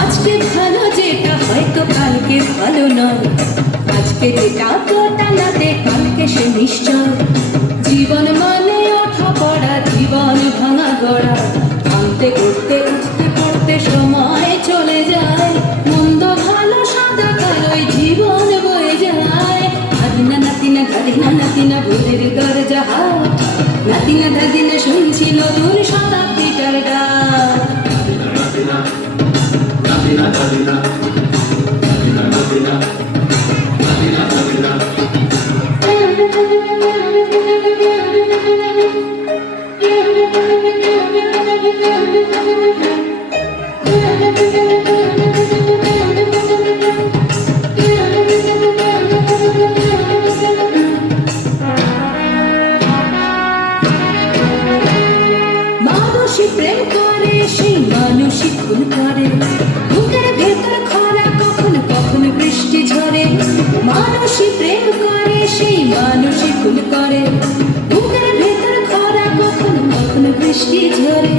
আজকে ভালো যেটা হয়তো কালকে ভালো নয়, আজকে যেটা দোটানাতে কালকে সে নিশ্চয়। জীবন মানে ওঠা পড়া, জীবন ভাঙা গড়া, ভাঙতে করতে উঠতে পড়তে সময় চলে যায়। মন্দ ভালো সাদা কালোই জীবন বয়ে যায়। ধাদিনা নাতিনা ধাদিনা নাতিনা ভোরের দরজা হাট, নাতিনা ধাদিনা শুনছি নতুন শতাব্দীটার ডাক। মানুষই প্রেম করে, সেই মানুষই খুন করে। বুকের ভেতর খরা, কখনো কখনো বৃষ্টি ঝরে। মানুষই প্রেম করে, সেই মানুষই খুন করে। বুকের ভেতর খরা, কখনো কখনো বৃষ্টি ঝরে।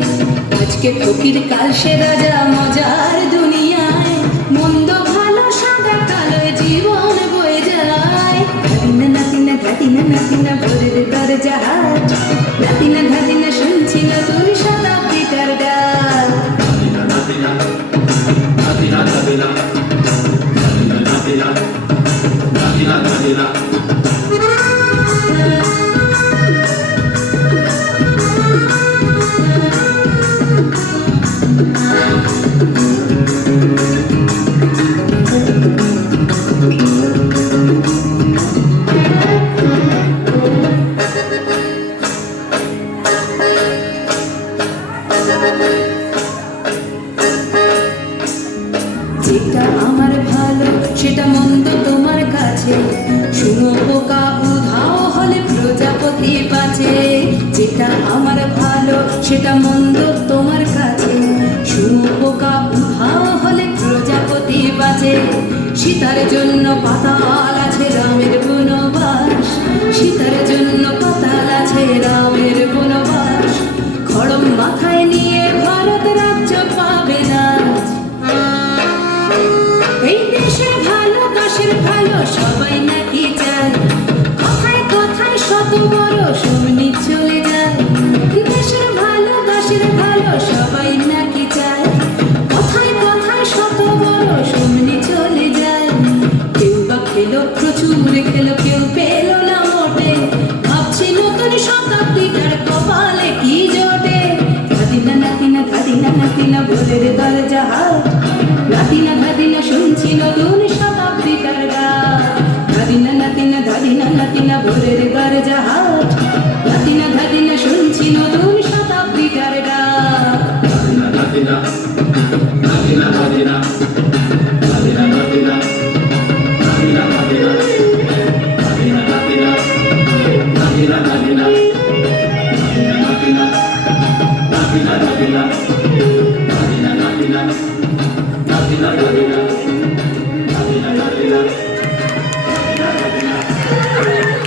আজকে ফকির কাল সে রাজা, মজার দুনিয়ায়। মন্দ ভালো সাদা কালো জীবন বয়ে যায়। ধাদিনা নাতিনা ধাদিনা নাতিনা ভোরের দরজা হাট, নাতিনা ধাদিনা শুনছি নতুন শতাব্দীটার ডাক। যেটা আমার ভালো সেটা মন্দ তোমার কাছে, শুনো পোকা উধাও হলে প্রজাপতি বাঁচে। যেটা আমার ভালো সেটা মন্দ তোমার কাছে, শুনো পোকা উধাও হলে প্রজাপতি বাঁচে। সীতার জন্য পাতাল আছে রামের বনবাস, সীতার জন্য পাতাল আছে রামের বনবাস। খড়ম মাথায় নিয়ে ভারত রাজ্য পাবে না। এই দেশের ভালো দেশের ভালো সবাই নাকি চায়, কথায় কথায় শত বড় শুনি চলে যায়। দেশের ভালো দেশের ভালো সবাই নাকি চায়, কথায় কথায় শত বড় শুনি চলে যায়। কেউ বা খেলো প্রচুর খেলো, কেউ পেলো না মোটে। ভাবছি নতুন শতাব্দীটার কপালে কি জোটে। ধাদিনা নাতিনা ধাদিনা নাতিনা ভোরের দরজা হাট, নাতিনা ধাদিনা শুনছি নতুন শতাব্দীটার ডাক। ধাদিনা নাতিনা ধাদিনা নাতিনা ভোরের দরজা হাট, নাতিনা ধাদিনা শুনছি নতুন শতাব্দীটার ডাক। Nadina.